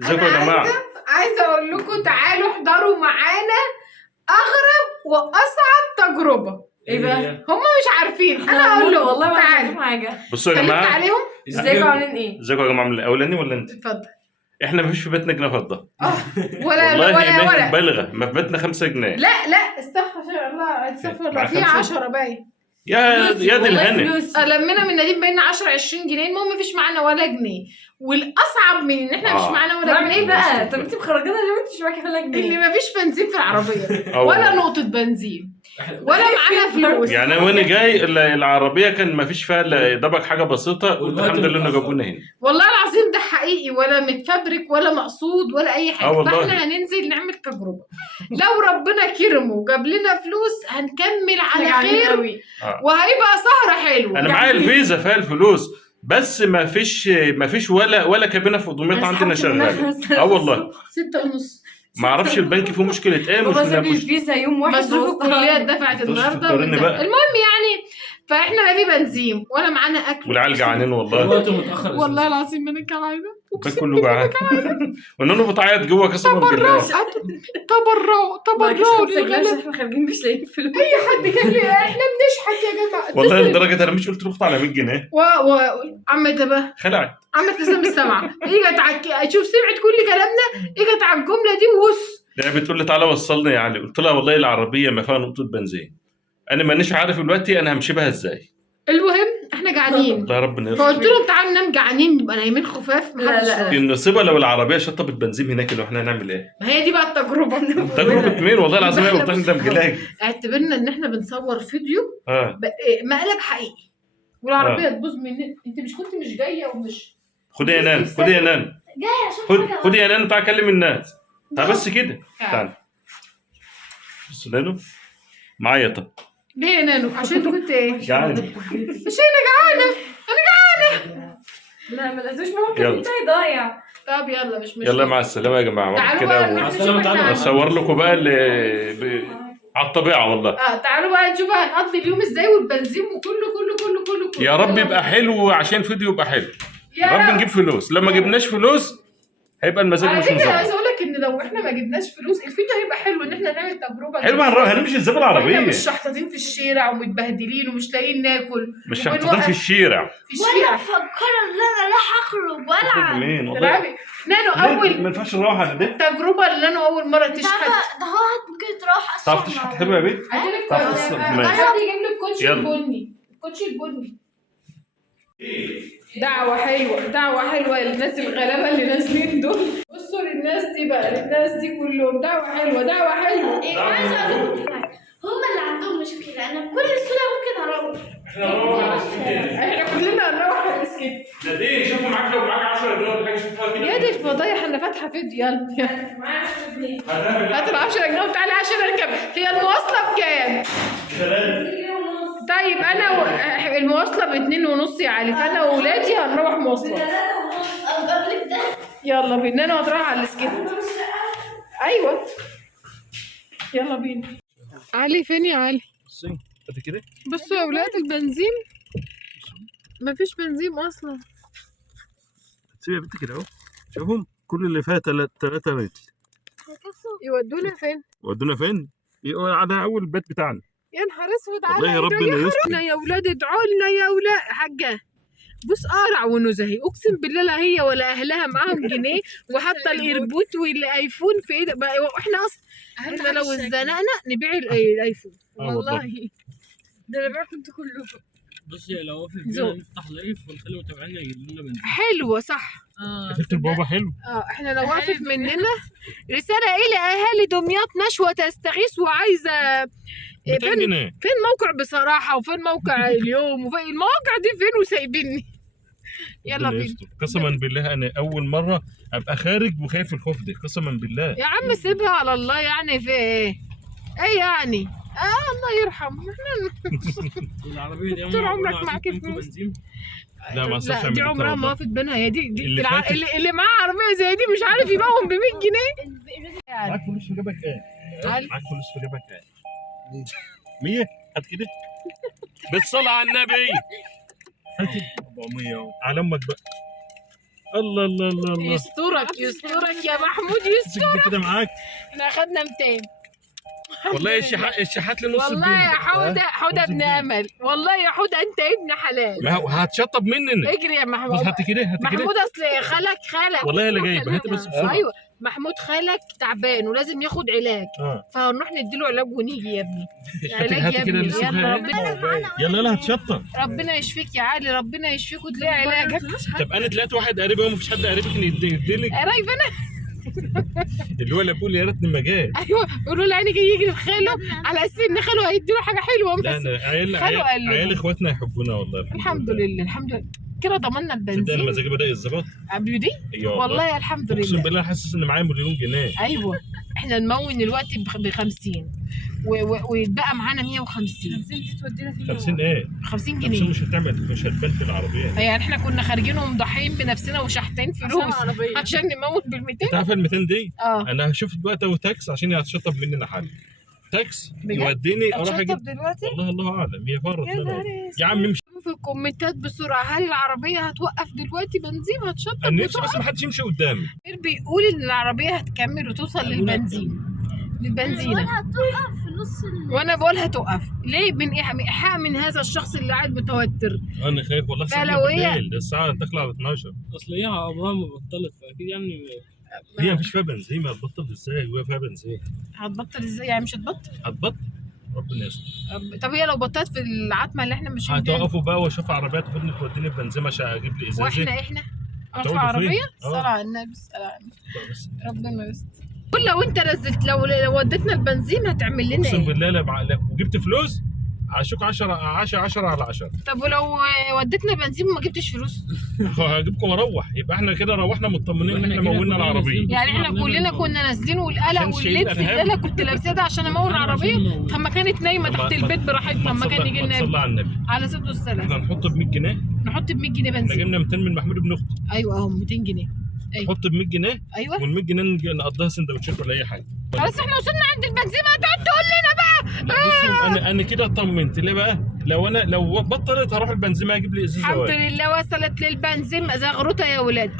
ازيكم يا جماعه؟ عايزه اقول لكم تعالوا احضروا معانا اغرب واصعب تجربه. ايه بقى؟ هم مش عارفين، انا هقول لهم والله ما تعالوا. عارفين حاجه. بصوا يا سلمت جماعه، عليهم. ازيكم عاملين ايه؟ ازيكم يا جماعه؟ من الاولاني ولا انت؟ اتفضل. احنا مفيش في بيتنا جنيه فضه ولا والله ولا مبالغه، ما في بيتنا 5 جنيه. لا استغفر الله استغفر الله، في 10 باين. يا دي الهنا. لمينا من نديم بينا 10 20 جنيه، المهم مفيش معانا ولا جنيه. والاصعب من ان احنا مش معانا ولا نعمل جنيه ايه بقى؟ طب انت مخرجانا ليه وانت مش معاكي ولا ان جنيه؟ مفيش بنزين في العربيه ولا نقطه بنزين ولا معانا فلوس. يعني وانا جاي العربيه كان ما فيش فيها الا دبك حاجه بسيطه، قلت الحمد لله انه جابونا هنا. والله العظيم ده حقيقي، ولا متفبرك ولا مقصود ولا اي حاجه. فاحنا هننزل نعمل تجربه، لو ربنا كرمه وجاب لنا فلوس هنكمل على خير وهيبقى سهره حلوه. انا معايا الفيزا فيها الفلوس، بس ما فيش ولا كابينه في دمياط عندنا شغاله. والله 6:30. ما اعرفش البنك فيه مشكله ايه. مش الفيزا يوم واحد مصروف الكليه اتدفعت النهارده. المهم يعني فاحنا لا في بنزين ولا معانا اكل والعيال جعانين والله. الوقت متاخر والله العظيم انا جعانه. البيت كله جعان ونونو بتعيط جوه قسما بالله. تبرعوا احنا خارجين مش لاقيين فلوس. اي حد كان لي احنا بنشحت يا جماعه والله لدرجه انا مش قلت له على 100 جنيه عم تبه خلعت. عم تسلم السمع. اجت شوف سمعت كل كلامنا، اجت على الجمله دي وبص. لا بتقول لي تعالى وصلني يا علي، قلت لها والله العربيه ما فيها نقطه بنزين، انا مانيش عارف دلوقتي انا همشي بها ازاي. المهم احنا جعانين. الله ربنا يرزقك. فقلت لهم تعالوا ننام جعانين، نبقى نايمين خفاف. لا النصيبه لو العربيه شطبت بنزين هناك اللي احنا هنعمل ايه؟ ما هي دي بقى التجربه. تجربه مين؟ والله العظيم انا قلت لهم ده مجلاج. اعتبرنا ان احنا بنصور فيديو مقلب حقيقي والعربيه تبوظ مننا. انت مش كنت مش جايه ومش خدي يا نان، خدي يا نان، خدي يا نان، تعالى كلم الناس. تعال بس كده تعال بص نانو معايا. طب ليه يا نانو؟ عشان انت كنت ايه؟ جعانه. مش انا جعانه، انا جعانه. لا ما لقيتوش ممكن انت ضايع. طب يلا مش يلا مع السلامه يا جماعه. تعالوا بقى اصور لكم بقى على الطبيعه والله. تعالوا بقى نشوف هنقضي اليوم ازاي، والبنزين وكله يا رب يبقى حلو عشان الفيديو يبقى حلو. يا رب نجيب فلوس. لما جبناش فلوس هيبقى المزاج مش مظبوط. عايز اقول لك ان لو احنا ما جبناش فلوس الفيديو هيبقى حلو، ان احنا نعمل تجربه حلو. هنمشي ازاي بالعربيه؟ احنا مش شحططين في الشارع ومتبهدلين ومش لاقيين ناكل. مش شحططين في الشارع. ولا مفكره ان انا راح اخرج والعب. مين والله نانو اول ما ينفعش نروح على ده. التجربه اللي انا اول مره تشحت. ده هو ممكن تروح اصلا. تعرف تشحت حلو يا بنت؟ حد يجيب لي الكوتشي البني. الكوتشي البني. دعوة حلوة للناس الغلابة اللي نازلين دول. بصوا للناس دي بقى، للناس دي كلهم دعوة حلوة. إيه عايزة أقول لكم حاجة، هم اللي عندهم مشكلة، أنا بكل سهولة ممكن أروح. احنا كلنا هنروح على السكيت. نادين شوفوا معاك، لو معاك 10 جنيه ولا حاجة شوفها كده. يا دي الفضايح، انا فاتحة فيديو. يلا معايا 10 جنيه. هات ال 10 جنيه وتعالي عشان اركب. هي المواصلة بكام؟ طيب انا المواصلة ب2.5 يا علي، فانا وولادي هنروح مواصلة. يلا بينا، انا هتروح على السكيت. ايوه يلا بينا. علي فين يا علي؟ كده بصوا يا ولاد البنزين، مفيش بنزين اصلا. سيب يا بنت كده اهو. شوفهم كل اللي فيها 3 رتل. يودونا فين؟ ودونا فين؟ على اول البيت بتاعنا. يا نهار اسود على والله يا ربنا يستر. يا ولاد ادعوا لنا يا ولاد. حاجه بص قارع ونزهي، اقسم بالله لا هي ولا اهلها معاهم جنيه وحاطه الايربوت والايفون في ايدك. احنا اصلا احنا لو اتزنقنا نبيع الايفون والله. ده نبيعكم انتوا كلكم. بصي لو وقف بينا نفتح لايف ونخلي متابعينا يجيبوا لنا بنزين. حلوه صح. شفت البابا حلو. احنا لو وقفت مننا رساله الى اهالي دمياط نشوه تستغيث وعايزه. فين موقع بصراحه، وفين موقع اليوم، وفين المواقع دي فين وسايبيني. يلا بينا. قسما بالله انا اول مره ابقى خارج وخايف الخوف ده، قسما بالله. يا عم سيبها على الله، يعني في ايه؟ ايه يعني؟ الله يرحم. العربيه دي طول عمرك معاك فلوس. لا ما لا دي عمرها ما وقفت بينها. هي دي اللي معاه عربيه زي دي مش عارف يبيعهم ب 100 جنيه. معاك فلوس في جيبك ايه؟ معاك فلوس في جيبك ايه؟ 100. هات كده بالصلاة على النبي. هات 400 على امك بقى. الله الله الله الله. يسترك يا محمود يسترك. مسك كده معاك. احنا اخدنا 200. والله الشحات لي نص والله يا حودة ابن امل، والله يا حودة انت ابن حلال. ما هو هتشطب مننا. اجري يا محمود. بص هات كده هات كده. محمود اصل خالك والله اللي جايب هات بس بسرعه. ايوه محمود خالك تعبان ولازم ياخد علاج. فهنروح نديله علاج ونيجي يا ابني. علاج يا ابني. يلا يلا هتشطب. ربنا يشفيك يا علي، ربنا يشفيك وتلاقي علاجك. طب انا طلعت واحد قريب اهو، مفيش حد قريبك يديلك. قريب انا اللي هو اللي بقول يا ريتني ما جاش. ايوه قولوا له عيني جاي يجري بخاله على اساس ان خاله هيديله حاجه حلوه. لا انا عيال اخواتنا يحبونا والله. الحمد لله الحمد لله كده ضمننا البنزين. صدق مزاجي بدا يتظبط قبل دي. أيوة والله الحمد لله. اقسم بالله حاسس ان معايا مليون جنيه. ايوه احنا نمون دلوقتي ب 50 ويتبقى معانا 150. 50 دي تودينا فين؟ 50 ايه؟ 50 50 جنيه. مش هتبان في العربيه. يعني احنا كنا خارجين ومضحيين بنفسنا وشحتين فلوس عشان نمون بال 200. انت عارف ال 200 دي؟ اه انا هشوف دلوقتي هو تاكس عشان هتشطب مننا حل. تاكس يوديني اروح اجيب دلوقتي. والله الله اعلم هي فرط. يا عم امشي في الكومنتات بسرعه، هل العربيه هتوقف دلوقتي بنزين هتشطب انا نفسي بسرعه؟ بس ما حدش يمشي قدامي. بيقول ان العربيه هتكمل وتوصل للبنزينه هتوقف في نص وانا بقول هتوقف ليه؟ من ايحاء من هذا الشخص اللي قاعد متوتر. انا خايف والله. فلو هي الساعه داخله على 12. اصل هي عمرها ما بطلت فاكيد يعني. هي مفيش فيها بنزين، هتبطل ازاي وهي فيها بنزين؟ هتبطل ازاي يعني؟ مش هتبطل. ربنا يستر. طب هي لو بطلت في العتمه اللي احنا ماشيين هتوقفوا بقى واشوف عربيات تاخدني توديني بنزين عشان اجيب لي ازازه. واحنا هتقعدوا في عربيه. فين؟ الصلاه على النبي الصلاه على النبي. ربنا يستر. قول لو انت نزلت لو وديتنا البنزين هتعمل لنا اقسم ايه؟ بالله لو جبت فلوس هشوك 10 على 10. طب ولو وديتنا بنزين وما جبتش فلوس؟ هجيبكم واروح، يبقى احنا كده روحنا مطمنين ان احنا مولنا العربيه. يعني احنا كلنا كنا نازلين والقلق واللبس اللي انا كنت لابساه ده عشان امول العربيه. طب ما كانت نايمه تحت البيت براحتنا. اما كان يجي لنا صلى على النبي على الصلاه والسلام. احنا نحط ب 100 جنيه. نحط ب 100 جنيه احنا بنزين. جبنا 200 من محمود ابن اختي. ايوه اهو 200 جنيه. أيوة. نحط ب 100 جنيه. ايوه وال 100 جنيه نقضيها سندوتشات ولا اي حاجه. خلاص احنا وصلنا عند البنزين هتقعد تقول لنا بقى. لا بصوا انا كده اطمنت. ليه بقى؟ لو بطلت هروح البنزين هجيب لي ازازه. الحمد لله وصلت للبنزين. زغروطه يا ولاد.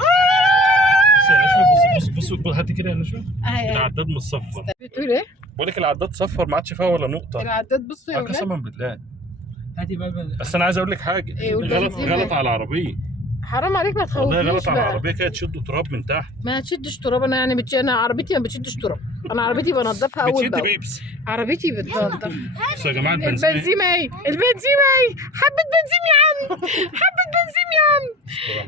بص هاتي كده يا نشوى. اهي العداد متصفر. بتقول ايه؟ بقول لك العداد صفر ما عادش فيها ولا نقطه. العداد بصوا يا ولاد. قسما بالله. هاتي بقى بس انا عايز اقول لك حاجه. إيه غلط على العربيه. حرام عليك ما والله تخوفنيش غلط على بقى. العربيه كده تشد تراب من تحت. ما تشدش تراب. انا يعني انا عربيتي ما بتشدش تراب. انا عربيتي بنضفها اول بتشد باول. بيبس. عربيتي بتنضف. بصوا يا جماعه البنزين البنزين اهي. حبه بنزين يا عم. حبه بنزين يا عم.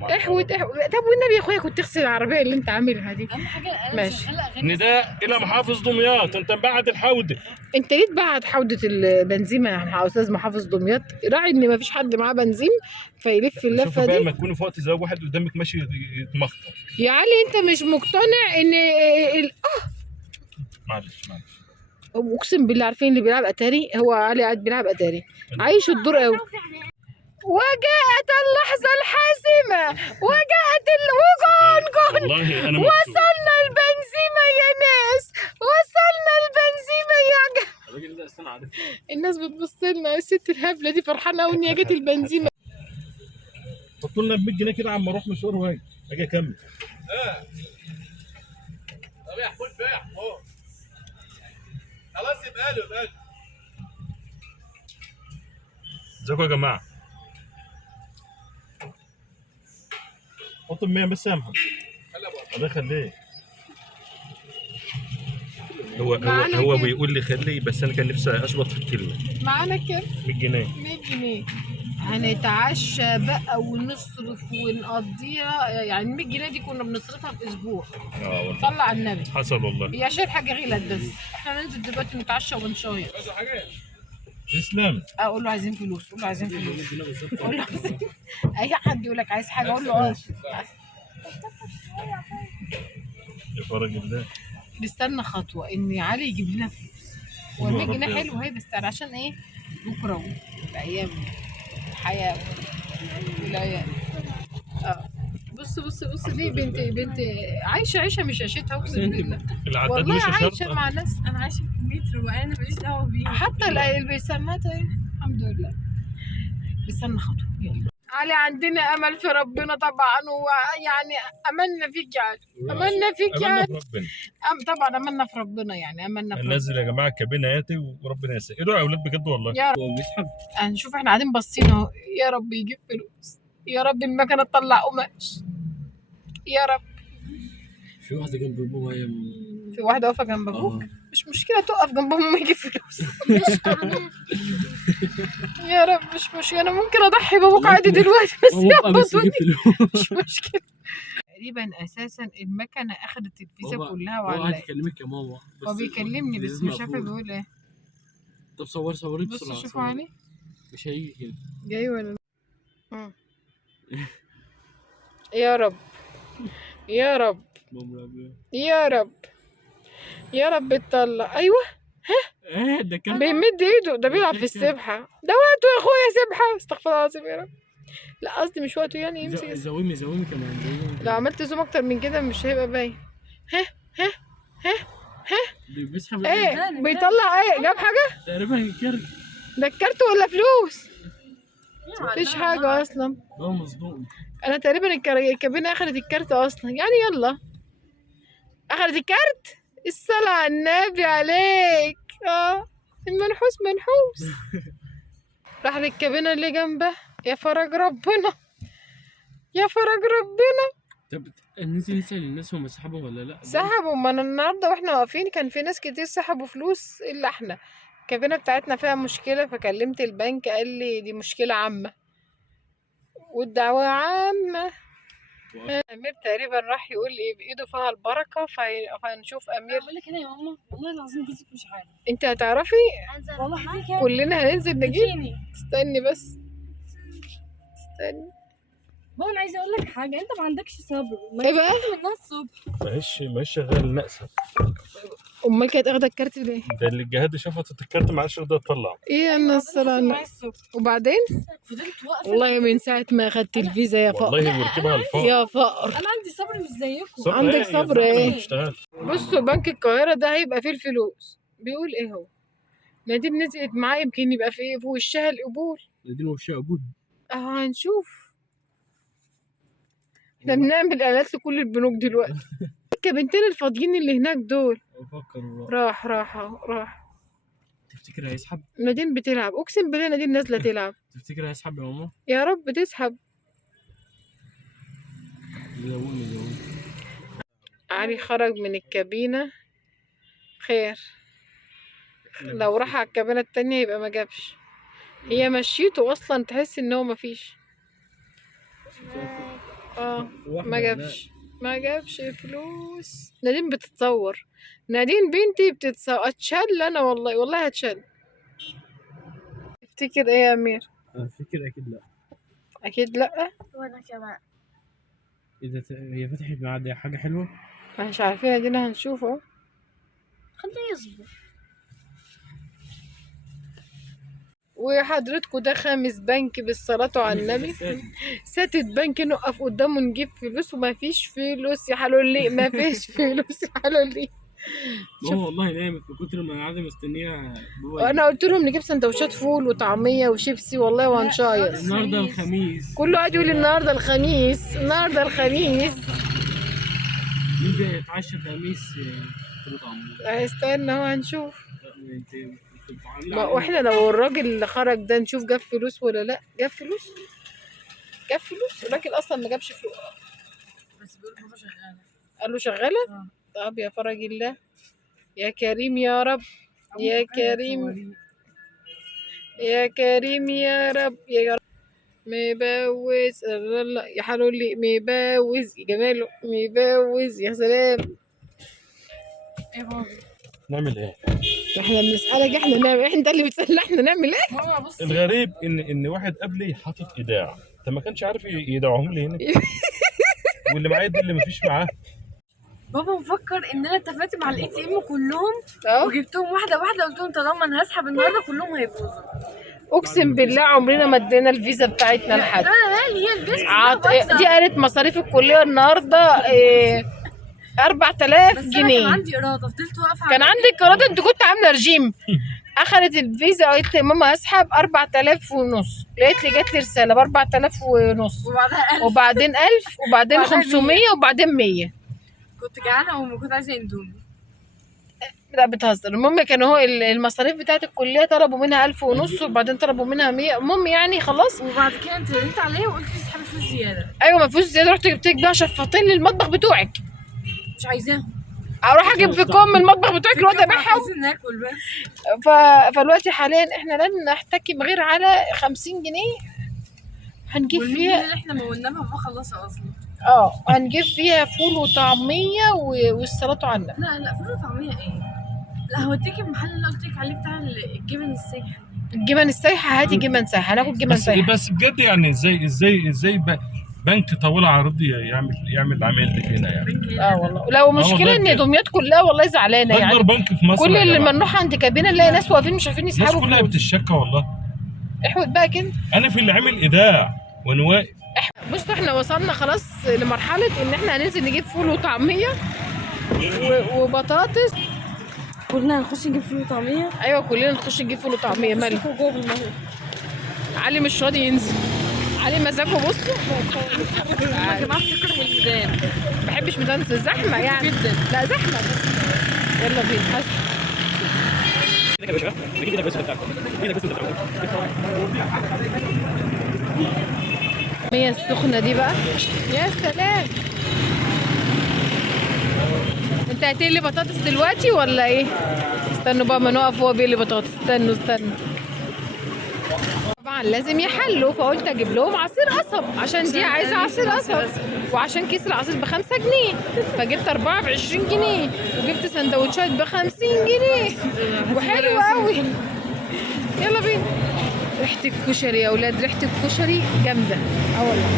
احوت. طب والنبي يا اخويا كنت تغسل العربيه اللي انت عاملها دي. اهم حاجه انا ماشي. شغاله اغاني. نداء الى محافظ دمياط. انت مبعد الحوده. انت ليه تبعت حوضه البنزين يا استاذ محافظ دمياط؟ راعي ان ما فيش حد معاه بنزين فيلف اللفه شوفوا بقى دي. ما تكونوا في وقت زي واحد قدامك ماشي يتمخطر. يا علي انت مش مقتنع ان معلش اقسم بالله عارفين اللي بيلعب اتاري هو علي قاعد بيلعب اتاري عايش الدور قوي. وجاءت اللحظه الحاسمه. وجاءت جون والله انا وصلنا البنزيمه يا ناس. وصلنا البنزيمه يا الراجل ده استنى عارف. الناس بتبص لنا. الست الهبله دي فرحانه قوي ان هي جت البنزيمه. حطوا لنا ب 100 جنيه كده عم اروح مشوار وهاجي اجي اكمل. طب يا حمود فين يا حمود؟ خلاص يبقى له. ازيكم يا جماعه؟ حط 100 بس يا محمد. الله يخليك. هو بيقول لي خليه بس انا كان نفسي اثبت في الكلمه. معانا كام؟ 100 جنيه. 100 جنيه. هنتعشى بقى ونصرف ونقضيها. يعني 100 جنيه دي كنا بنصرفها في اسبوع. والله صلى على النبي. حصل والله. هي عشان حاجه غلت بس. احنا ننزل دلوقتي نتعشى ونشاير. تسلم. اقول له عايزين فلوس. قول له عايزين فلوس. قول له عايزين. اي حد يقول لك عايز حاجه قول له يا فرج الله. نستنى خطوه ان علي يجيب لنا فلوس. هو 100 جنيه حلو اهي بس عشان ايه؟ بكره والايام الحياه والعيال. بص دي بنت عايشه مش عيشتها اقسم بالله. العداد والله مش عايشه مع ناس. انا عايشه في كميه روقان ماليش دعوه بيها. حتى البسمات اهي الحمد لله. نستنى خطوه. يلا علي عندنا امل في ربنا طبعا، ويعني املنا فيك يا علي، املنا فيك يا املنا علي. في ربنا. طبعا املنا في ربنا، يعني املنا في ربنا. ننزل يا جماعه الكابينه ياتي وربنا يسهل. ايه ده يا اولاد بجد والله. يا رب. هو بيسحب. هنشوف، احنا قاعدين باصين اهو. يا رب يجيب فلوس، يا رب المكنه تطلع قماش، يا رب. في واحدة جنب ابوها هي في واحده واقفه جنب ابوك، مش مشكله تقف جنب امه يجيب فلوس. يا رب مش مشكله، انا ممكن اضحي بابوك عادي دلوقتي بس يقبضوني، مش مشكله. تقريبا اساسا المكنه اخدت الفيزا كلها هو قاعد وعلقت. يكلمك يا ماما. هو بيكلمني بس مش عارفه بيقول ايه. طب صوري بص بسرعة. شوفوا علي مش هيجي كده. جاي ولا لا. يا رب يا رب يا رب يا رب تطلع. ايوه ايه ده كان بيمد ايده، ده بيلعب في السبحه، ده وقته يا اخويا سبحه. استغفر الله العظيم يا رب. لا قصدي مش وقته، يعني يمسك. زومي كمان زومي. لو عملت زوم اكتر من كده مش هيبقى باين. بيسحب ايه بيطلع ايه؟ جاب حاجه تقريبا الكارت. ده الكارت ولا فلوس؟ مفيش حاجه اصلا. هو مصدوم. انا تقريبا الكابينه اخدت الكارت اصلا، يعني يلا اخدت الكارت. الصلاة على النبي عليك. المنحوس منحوس. راح للكابينه اللي جنبه. يا فرج ربنا، يا فرج ربنا. طب ننزل نسأل الناس هم سحبوا ولا لا؟ سحبوا، ما انا النهارده واحنا واقفين كان في ناس كتير سحبوا فلوس الا احنا. الكابينه بتاعتنا فيها مشكله، فكلمت البنك قال لي دي مشكله عامه والدعوه عامه. امير تقريبا راح يقول لي بايده فيها البركه، فنشوف امير. بقول لك انا يا ماما والله العظيم جوزك مش عارف. انت هتعرفي والله فيك كلنا هننزل نجيب. تجيني. استني بس استني. بابا انا عايزه اقول لك حاجه، انت ما عندكش صبر. ما ايه بقى؟ منها الصبح. ماهيش شغال ناقصه. امال كانت اخده الكارت ليه؟ ده اللي الجهاد شافت الكارت ما عادش رضا تطلع. ايه انا الصراحه. وبعدين وبعدين فضلت واقفه. والله من ساعه ما اخدت الفيزا يا فقر، والله وركبها الفقر. يا فقر. انا عندي صبر مش زيكم. صبر عندك إيه؟ صبر يا إيه؟ ما بتشتغلش. بصوا بنك القاهره ده هيبقى فيه الفلوس. بيقول ايه هو؟ نادين نزلت معاه، يمكن يبقى في وشها القبول. نادين وشها قبول. هنشوف. احنا بنعمل اعلانات لكل البنوك دلوقتي. الكابنتين الفاضيين اللي هناك دول. افكر راح. تفتكر هيسحب؟ نادين بتلعب، اقسم بالله نادين نازله تلعب. تفتكر هيسحب يا ماما؟ يا رب تسحب. زومي. علي خرج من الكابينه خير. لو راح على الكابينه التانية يبقى ما جابش. هي مشيته اصلا، تحس ان هو مفيش. ما جابش فلوس. نادين بتتصور، نادين بنتي بتتصور. اتشل انا والله هتشل. تفتكر ايه يا امير؟ افتكر اكيد لا. اكيد لا. وانا كمان. اذا هي فتحت معاد حاجه حلوه مش عارفين، ادينا هنشوفه. خليه يصبر. وحضرتكوا ده خامس بنك بالصلاة على النبي. ساتت بنك نقف قدامه نجيب فلوس وما فيش فلوس يا حلولي، ما فيش فلوس يا حلولي. ماما والله نامت من كتر ما انا قاعده مستنيها. وانا قلت لهم نجيب سندوتشات فول وطعميه وشيبسي والله وهنشاير. النهارده الخميس. كله قاعد يقول النهارده الخميس، النهارده الخميس. مين جاي يتعشى خميس فول وطعميه؟ استنى اهو هنشوف. واحنا لو الراجل اللي خرج ده نشوف جاب فلوس ولا لا. جاب فلوس الراجل اصلا ما جابش فلوس، بس بيقول بابا شغاله. قال له شغاله. طب يا فرج الله، يا كريم يا رب، يا كريم يا كريم يا رب يا رب. مبوز يا حلولي، مبوز يا جماله، مبوز يا سلام. ايه بابا؟ نعمل ايه؟ احنا بنسألك، احنا نعمل، انت اللي بتسألنا احنا نعمل ايه؟ ماما بص. الغريب ان واحد قبلي حاطط ايداع، انت ما كانش عارف يدعوهم لي هنا. واللي معايا دي اللي ما فيش معاه. بابا مفكر ان انا اتفقت مع الاي تي ام كلهم اه وجبتهم واحده قلت لهم طالما انا هسحب النهارده كلهم هيبوظوا. اقسم بالله عمرنا ما ادينا الفيزا بتاعتنا لحد. لا هي الفيزا دي قالت مصاريف الكليه النهارده 4000 بس جنيه. كان عندي اراده، فضلت واقفه. كان عندك اراده؟ انت كنت عامله رجيم، اخذت الفيزا وقالت لي ماما اسحب 4000 ونص، لقيت لي جات لي رساله ب 4000 ونص، وبعدها وبعدين 1000 وبعدين وبعدها 500 وبعدين 100. كنت جعانه وكنت عايزه اندومي. لا بتهزر. المهم كانوا هو المصاريف بتاعت الكليه طلبوا منها 1000 ونص وبعدين طلبوا منها 100. المهم يعني خلاص. وبعد كده انت رنيت عليا وقلت لي اسحبي فلوس زياده. ايوه ما فيش زياده، رحت جبت لك بقى شفاطين للمطبخ بتوعك. مش عايزاهم. اروح اجيب في كوم المطبخ بتوعك الواد ابيعها. عايزين ناكل بس. فالوقت حاليا احنا لن نحتكم غير على 50 جنيه هنجيب فيها. اللي احنا مولناها ما خلصها اصلا. هنجيب فيها فول وطعميه والصلاه على النبي. لا فول وطعميه ايه؟ لا هوديكي المحل اللي قلت لك عليه بتاع الجبن السايحه. الجبن السايحه هاتي جبن سايحه، هناكل جبن سايحه. بس بجد يعني ازاي بنك طويل عرضي يعمل عمل دي هنا يعني. والله لو مشكله ان دمياط كلها والله زعلانه يعني. اكبر بنك في مصر كل اللي بنروح عند كابينه نلاقي ناس واقفين مش عارفين يسحبوا. الناس كلها بتشكى والله. احوت بقى كده. انا في اللي عامل ايداع وانا واقف. بص احنا وصلنا خلاص لمرحله ان احنا هننزل نجيب فول وطعميه وبطاطس. كلنا هنخش نجيب فول وطعميه. ايوه كلنا نخش نجيب فول وطعميه. مالي علي مش راضي ينزل. علي مزاجه بصوا. يا جماعه بتكره الميدان. ما بحبش ميدان الزحمه يعني جدا. لا زحمه بس. يلا بينا هي السخنه دي بقى. يا سلام. انت هتقلي بطاطس دلوقتي ولا ايه؟ استنوا بقى ما نقف هو بيقلي بطاطس. استنوا طبعا لازم يحلوا، فقلت اجيب لهم عصير قصب عشان دي عايزه عصير قصب، وعشان كيس العصير ب5 جنيه فجبت 4 ب20 جنيه وجبت سندوتشات ب50 جنيه وحلو قوي. يلا بينا. ريحه الكشري يا اولاد، ريحه الكشري جامده. والله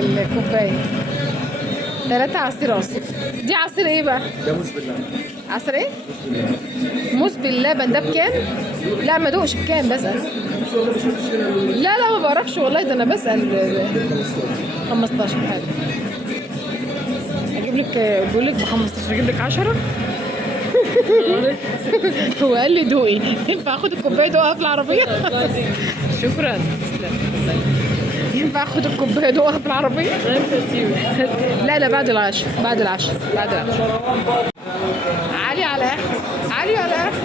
لا الكوبايه 3 عصير قصب. دي عصير ايه بقى؟ ده موز بالله. عصير ايه؟ موز باللبن. ده بكام؟ لا ما دوقش بكام بسأل. لا ما بعرفش والله، ده انا بسأل. 15 حاجة. اجيب لك بقول لك ب15 اجيب لك 10. هو قال لي دوقي. ينفع اخد الكوبايه دوقها في العربيه؟ شكرا. ينفع اخد الكوبايه دوقها في العربيه؟ لا بعد العشاء. علي على اخر.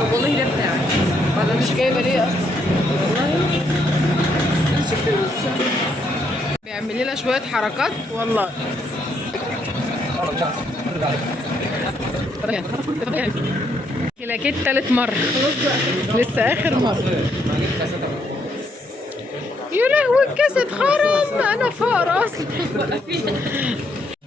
طب والله ده بتاعك. انا مش جايبه ليه اصلا؟ بيعمل لنا شويه حركات والله. كلاكيت 3 مرة. لسه آخر مرة. يا لهوي الكاس اتخرم. أنا فار أصلا.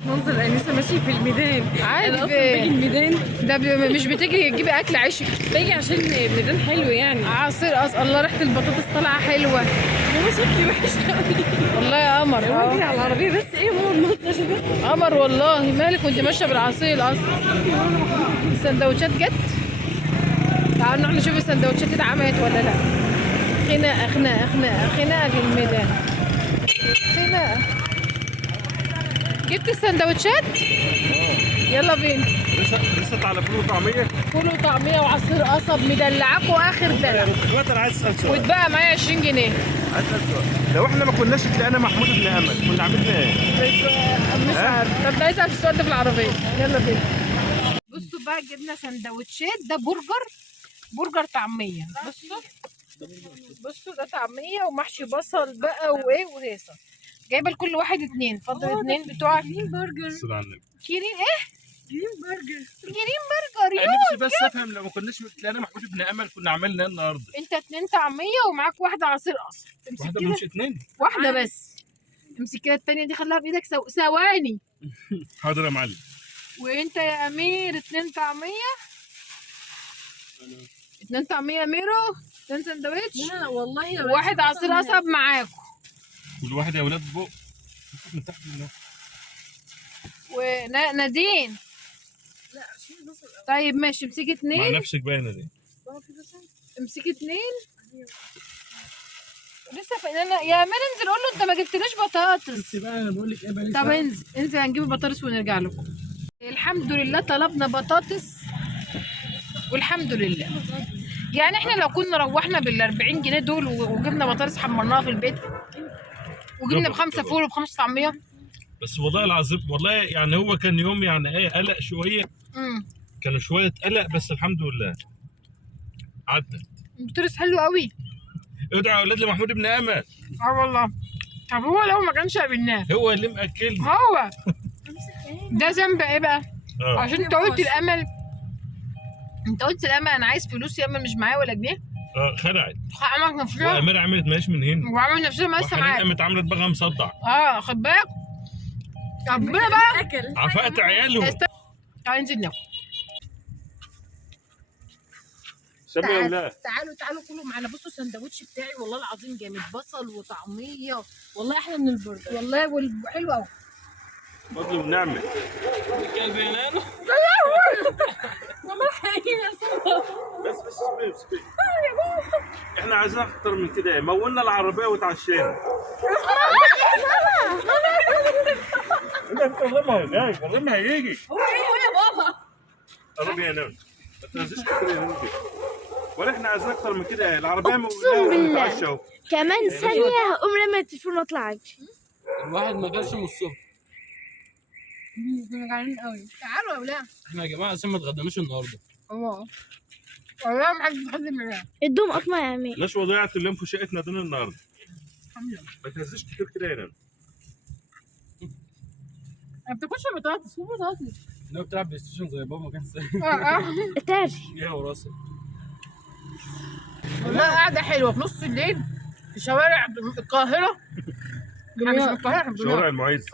منظر انسه ماشيه في الميدان. عارف انا اصلا باجي الميدان ده مش بتجري تجيبي أكل عيشك. باجي عشان الميدان حلو يعني. عصير الله ريحة البطاطس طالعة حلوة. هو شكلي وحش قوي والله يا قمر. باجي على العربيه بس ايه هو المنظر ده قمر والله. مالك وانت ماشية بالعصير أصلا؟ السندوتشات جت. تعالوا نروح نشوف السندوتشات اتعملت ولا لا. خناقة في الميدان. خناقة. جبت السندوتشات؟ يلا بينا. لسه على فول وطعمية وعصير قصب مدلعاكوا اخر دلع. دلوقتي انا عايز اسال سؤال. واتبقى معايا 20 جنيه. عايز اسال سؤال. لو احنا ما كناش طلعنا محمود بن امل كنا عملنا ايه؟ مش عارف. طب نسأل السؤال ده في العربية. يلا بينا. بصوا بقى جبنا سندوتشات. ده برجر طعمية. بصوا ده طعمية ومحشي بصل بقى وايه وهيصة. جايبه لكل واحد 2. فضل 2 بتوع جرين برجر. كيرين ايه؟ جرين برجر. انا نفسي بس افهم لو ما كناش طلعنا محمود بن امل كنا عملنا ايه النهارده؟ انت 2 طعمية ومعاك واحدة عصير قصب. واحده مش 2. واحدة بس. امسك كده التانية دي خليها بايدك ثواني. حاضر يا معلم. وانت يا امير 2 طعمية. 2 طعمية ميرو. 2 سندوتش. لا والله لو وواحد عصير قصب معاكم. كل واحد يا ولاد بق من تحت منه. ونادين. لا شيل بصل. طيب ماشي. امسكي 2. مع نفسك باينه دي. امسكي 2. لسه انا يا مان انزل قول له انت ما جبتليش بطاطس. بس بقى انا بقول لك ايه بقى. طب انزل هنجيب البطاطس ونرجع لكم. الحمد لله طلبنا بطاطس والحمد لله. يعني احنا لو كنا روحنا بال40 جنيه دول وجبنا بطاطس حمرناها في البيت وجبنا ب5 فول وب5 طعميه. بس والله العظيم والله يعني هو كان يوم يعني ايه قلق شويه. كانوا شويه قلق بس الحمد لله عدت. البطاطس حلو قوي. ادعوا يا اولاد لمحمود ابن امل. والله. طب هو لو ما كانش قابلناه هو اللي مأكلني. هو ده ذنب ايه بقى؟ عشان انت قلت الامل. انا عايز فلوس يا اما مش معايا ولا جنيه. خدعت. عملت نفسها وامير عملت ماشي من هنا. وعملت نفسها ما لسه معايا. قامت عامله دماغها مصدع. خد بالك. ربنا بقى عفقت عياله. تعالوا ننزل ناكل. تعالوا كلوا معانا. بصوا السندوتش بتاعي والله العظيم جامد. بصل وطعميه والله احلى من البرجر والله حلو قوي. فضل ونعمه. جايبينه والله حقيقي بس احنا عايزين اكتر من كده. مولنا العربيه وتعشينا. والله هيجي. هو يا بابا. قرب يا نون. ما تنزلش كتير يا نون. ولا احنا عايزين اكتر من كده. العربيه اقسم بالله وتعشوا. كمان ثانيه هقوم رمي التليفون واطلع اجري. الواحد ما جاش من الصبح. احنا جعانين قوي. تعالوا يا اولاد. احنا يا جماعه لسه ما اتغديناش النهارده. والله ما حدش بيتغدى معانا. ادوم قطمه يا امين. نشوى ضيعت اليوم في شقتنا دون النهارده. الحمد لله. ما تنزلش كتير كده يا نون. ما بتاكلش بطاطس. في بطاطس. لو بتلعب بلاي ستيشن زي بابا كان تاري. ايه وراسك. والله قاعده حلوه في نص الليل في شوارع القاهره. احنا مش في القاهره، احنا في شوارع المعز.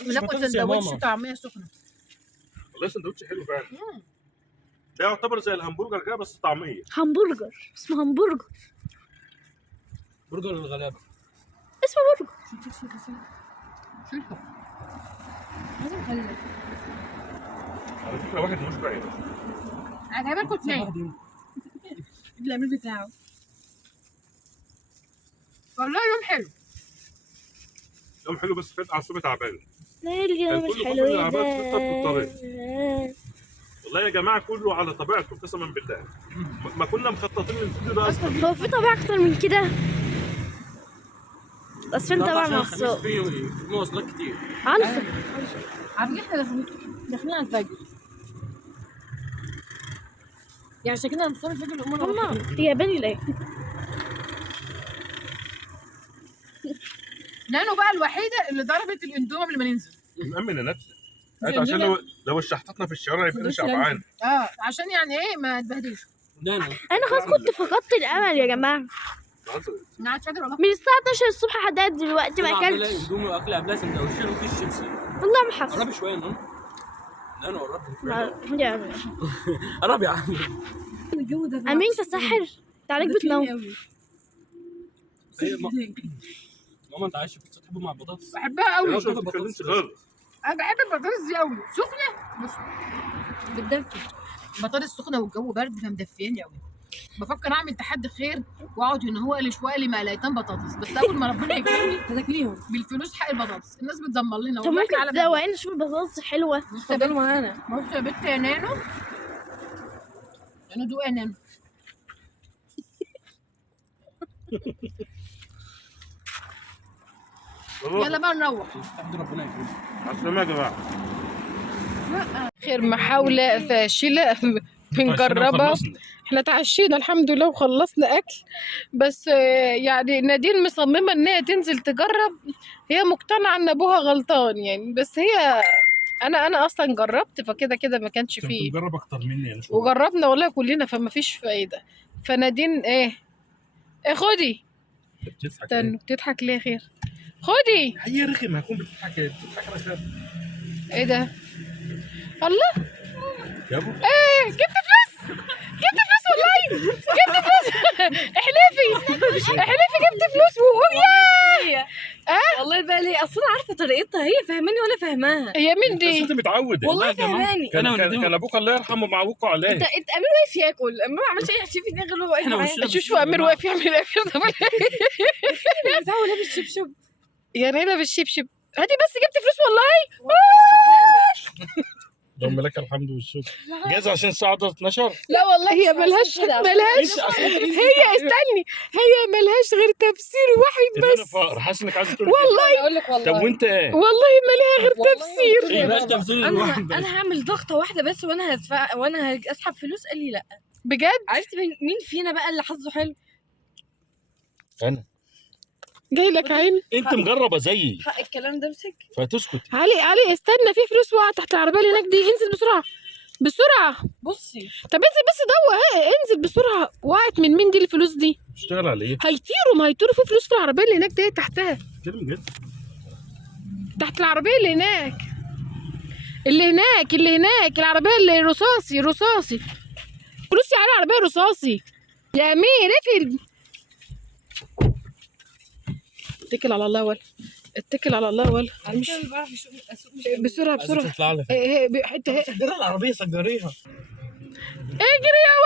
بناكل سندوتش طعميه سخنه. والله سندوتش حلو فعلا. ده يعتبر زي الهمبرجر كده بس طعميه. همبرجر اسمه همبرجر. برجر الغلابه. اسمه برجر. على فكره واحد مش بعيد. انا جايبه لكم اثنين. الامير بتاعه. والله يوم حلو. يوم حلو بس فات عصبي تعبان. لا اليوم كله الحلو فاضل العربيات ده. بتفطر في الطريق. والله يا جماعه كله على طبيعته قسما بالله. ما كنا مخططين للفيديو ده اصلا. هو في طبيعة أكتر من كده؟ بس فين طبعا مصروف؟ في مواصلات كتير. عنصر. عارفين احنا داخلين على الفجر. يعني عشان كده هنصلي الفجر الامور. ماما انت جايباني ليه؟ نانو بقى الوحيده اللي ضربت الاندومي قبل ما ننزل. مأمنه نفسك. عشان لو شحطتنا في الشوارع يبقى انا شبعان. عشان يعني ايه ما تبهدلش. نانو. أنا خلاص كنت فقدت الأمل يا جماعة. انا قاعد فاكر والله. من الساعة 12 الصبح لحد دلوقتي ما أكلتش. اندومي واكل قبلها سندوتشين وكيس شيبسي. والله ما حصل. قربي شويه نانو. نانو قربي ما- يا أمين. قربي يا عم. الجو ده أمين أنت ساحر. أنت عليك بتنوم. ماما انت عايشه في تحبه مع البطاطس. بحبها قوي. ما تتكلمش خالص. انا بحب البطاطس دي قوي سخنه. بص بتدفي. البطاطس سخنه والجو برد فمدفياني قوي. بفكر اعمل تحدي خير واقعد هنا هو اللي شويه ما لقيتان بطاطس. بس اول ما ربنا يكرمني هتاكليهم. بالفلوس حق البطاطس. الناس بتدمر لنا طب والله. ممكن على تدوقينا نشوف البطاطس حلوة. اتفضلوا معانا. بص يا بنت يا نانو. دوق يا نانو. يلا بقى نروح. تحمد ربنا يكرمك. عشان يا جماعه. خير محاولة فاشلة بنجربها. احنا تعشينا الحمد لله وخلصنا اكل. بس يعني نادين مصممة ان هي تنزل تجرب. هي مقتنعة ان ابوها غلطان يعني. بس هي انا اصلا جربت فكده كده ما كانش فيه. نجرب اكتر مني يعني. وجربنا والله كلنا فما فيش فايدة. فنادين ايه خدي. استنوا بتضحك ليه خير؟ خدي. هي رخم هكون بتضحك على خير. ايه ده؟ الله. يا ابو جبت فلوس والله. جبت فلوس. احلفي جبت فلوس وهو والله بالي اصلا عارفه طريقتها، هي فاهماني وانا فاهماها. هي مين بس دي؟ انت متعوده. والله فاهماني. كان ابوك الله يرحمه معوقه عليه. انت امير واقف ياكل، امير ما عملش اي شيء في دماغه اللي هو واقف معايا. شو امير واقف يعمل ايه كده؟ بتاعه لابس شبشب. يا رينا بالشبشب. هاتي بس جبت فلوس والله. اللهم لك الحمد والشكر. جاهز عشان الساعه 12. لا والله هي ملهاش هي استني، هي ملهاش غير تفسير واحد انا بس. فقر حاسس انك عايز تقول والله اقول لك والله. طب وانت ايه؟ والله ما لها غير تفسير. بلاش تفسير الواحد. انا هعمل ضغطه واحده بس وانا هدفع وانا هسحب فلوس. قال لي لا. بجد عرفت مين فينا بقى اللي حظه حلو؟ انا جاي لك عين. انت مجربه زيي حق الكلام ده امسك. فتسكت. علي استنى، في فلوس وقعت تحت العربيه اللي هناك دي. انزل بسرعه بسرعه. بصي طب انزل بس دوق. انزل بسرعه. وقعت من مين دي الفلوس دي؟ اشتغل على ايه؟ هيطيروا في فلوس في العربيه اللي هناك دي تحتها. كلام جد. تحت العربيه اللي هناك العربيه اللي رصاصي فلوسي على العربيه رصاصي. يا امير اقفل. اتكل على الله ولا انا مش بعرف اسوق. بسرعه تطلع لك. حته. سجري العربيه سجريها. اجري يا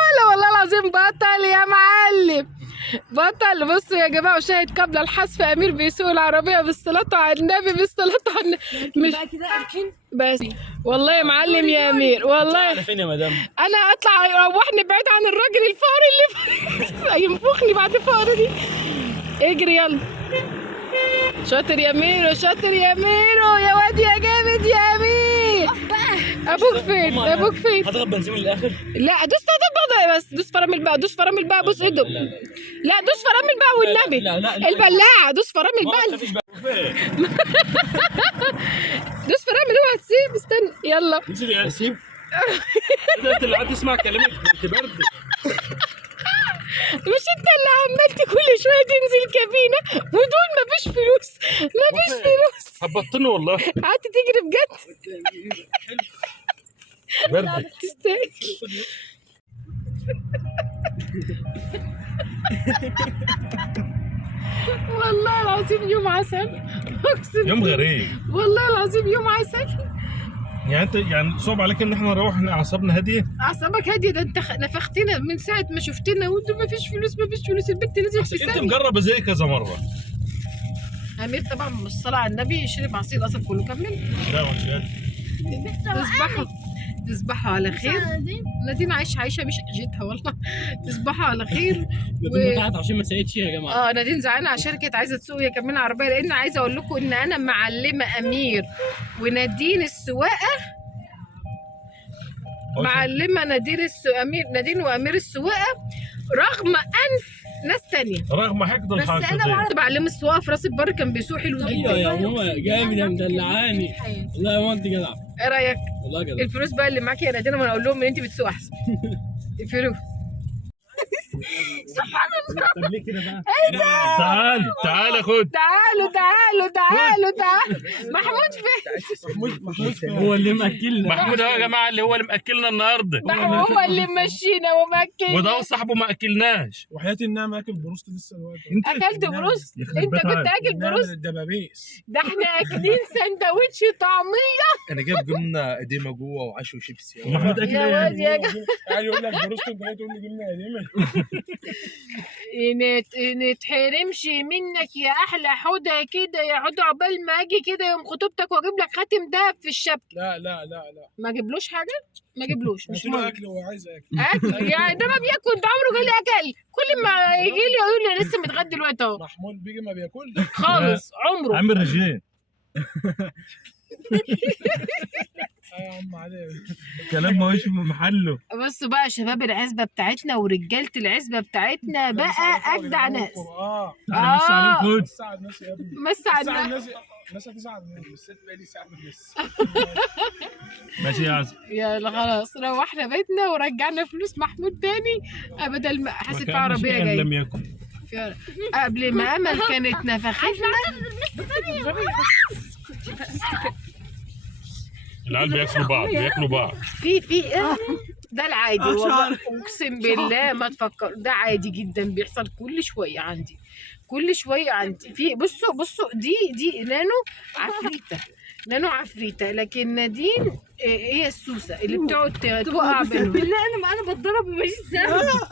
ولا والله العظيم بطل يا معلم بطل. بصوا يا جماعه، وشاهد قبل الحذف امير بيسوق العربيه بالصلاه على النبي مش بقى كده اركن بس والله يا معلم يا امير والله. انا فين يا مدام؟ انا اطلع يروحني بعيد عن الراجل الفقر اللي ينفخني بعد الفقر دي. اجري يلا. شاطر يا ميرو يا واد يا جامد يا امير. ابوك فين؟ هضرب بنزين للاخر؟ لا دوس فرامل بقى بص ايده. لا دوس فرامل بقى والنبي. البلاعه دوس فرامل بقى. دوس فرامل اوعى تسيب. استنى يلا. انزل يا سيب. انت اللي قاعد تسمع كلامك انت برد. مش انت اللي عمال كل شويه تنزل كابينه ودول مفيش فلوس. هبطني والله. قعدت تجري بجد. برد. تستاهل. والله العظيم يوم عسل. اقسم يوم غريب والله العظيم يوم عسل. يعني انت صعب عليك ان احنا نروح اعصابنا هاديه؟ اعصابك هاديه؟ ده انت نفختنا من ساعه ما شفتنا وانتم مفيش فلوس. البنت نزلت في انت ثانيه. مجربه زي كذا مره. امير طبعا بالصلاه على النبي شرب عصير قصب كله. كمل. لا مش قادر. تصبحوا على خير. نادين عايشه مش اجيتها والله. تصبحوا على خير. نادين بتاعت عشان ما ساعدش يا جماعه. نادين زعلانه عشان كانت عايزه تسوق هي كمان عربيه، لان عايزه اقول لكم ان انا معلمه امير ونادين السواقه. معلمه نادين وامير السواقه رغم انف ناس تانية، رغم حقد بس انا بعلم السواقه في راس البر. كان بيسوق حلو جدا. ايوه يا ماما جامد يا مدلعاني. والله يا ماما انت جدع. ايه رايك؟ والله جدع. الفلوس بقى اللي معاكي يا نادين وانا اقول لهم ان انت بتسوق احسن. الفلوس. طب ليه كده بقى؟ تعال خد. تعالوا محمود فين؟ هو اللي مأكلنا. محمود اهو يا جماعه، اللي هو اللي مأكلنا النهارده. هو اللي ممشينا ومأكلنا. وده صاحبه ما اكلناش. وحياتي انها ماكل بروست لسه دلوقتي. اكلت بروست؟ انت كنت اكل بروست؟ الدبابيس. ده احنا اكلين سندوتش طعميه. انا جايب جبنه قديمه جوه وعشو شيبسي. محمود اكل يا ايه؟ واد يا جماعه. قاعد يقول لك بروست وانت تقول لي جبنه قديمه. نتحرمش منك يا احلى حوده كده يا عود. عقبال ما اجي كده يوم خطوبتك واجيب لك خاتم دهب في الشبكه. لا ما اجيبلوش حاجه. مش له مهم. اكل وهو عايز اكل يعني ده ما بياكل. ده عمره جالي اكل. كل ما يجي لي يقول لي لسه متغدى دلوقتي اهو. محمود بيجي ما بياكلش خالص عمره. عامل رجيم. يا عم علي كلام ما هوش محله. بصوا بقى شباب العزبه بتاعتنا ورجاله العزبه بتاعتنا بقى اجدع ناس. انا بس عليك خد. ساعد الناس يا ابني. مس على الناس. الناس هتساعد الناس. الست بقى لي ساعه بس. ماشي يا عزم. يلا خلاص روحنا بيتنا ورجعنا فلوس محمود تاني. بدل ما حاسب في عربيه شيئاً جايه. لم يكن. قبل ما امل كانت نفختنا. العيال بياكلوا بعض. في ده العادي والله. اقسم بالله ما تفكر. ده عادي جدا بيحصل كل شويه عندي. كل شويه عندي في بصوا دي نانو عفريته، نانو عفريته، لكن نادين هي السوسه اللي بتقعد توقع بينهم. بالله انا بتضرب وماشي سامع.